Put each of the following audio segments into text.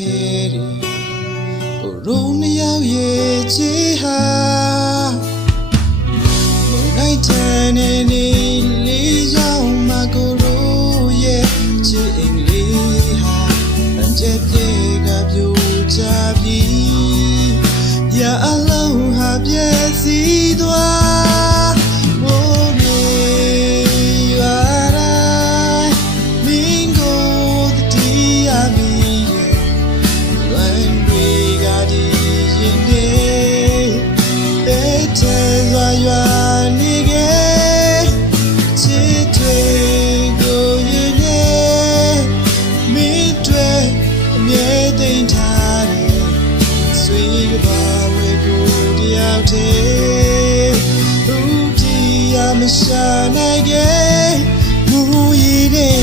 ခဲ့တယ်ကိုရုံးနှစ်ယောက်ရဲ့ချေဟာမုန်တိုင်းတန်နေနေလေးရောင်မကိုရိုးရဲ့ချေအိမ်လေးဟာအကျက်ပြေကပြိုချပြီးရအလုံးဟာပြည့်စည်သွားမရှာနိုင်ခဲ့မူရည်တဲ့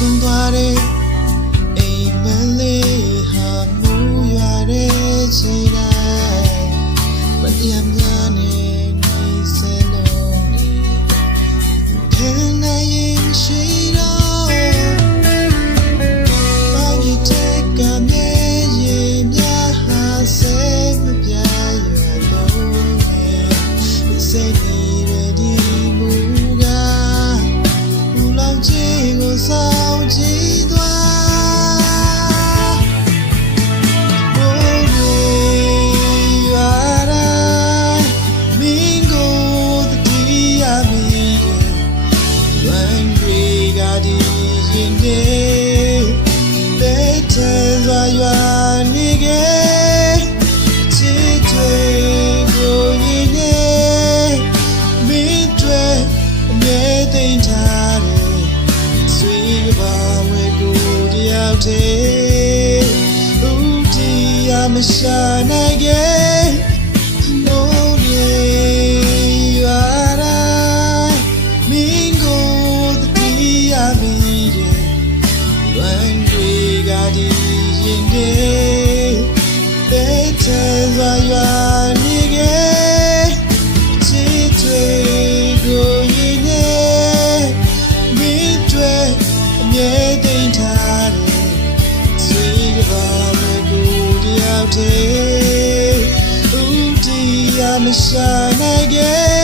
ဆုံးသွားတဲ့အိမ်မလေးဟာမူရတဲ့ချိန်တိုင်းမတရားများနဲ့နေစလုံးနေခံနိုင်ရင်ရှိတော့ဘာဖြစ်တဲ့ကမဲရေများဟာစိတ်မပြတ်ရတော့နေစိတ်နေတဲ့ဒီမူကဘူလောင်ချင်းကိုစားကြည်သွားဘိုးရေရွာတိုင်းမင်းကိုတတိယမီလွန်တွေကဒီရင်တဲ့ထဲစွာရွာနေခဲ့ချစ်တွေကိုရင်နဲ့မင်းတွေအမြဲတမ်းထားတယ်မရှာနိုင်ခဲ့မိုးရေရွာတိုင်းမင်းကိုတတိယမီလွန်တွေကဒီရင်တဲ့ထဲစွာရွာနေခဲ့ချစ်တွေကိုရင်နဲ့မင်းတွေအမြဲတမ်းထားတယ်ဆွေးကပါဦးတီရမရှာနိုင်ခဲ့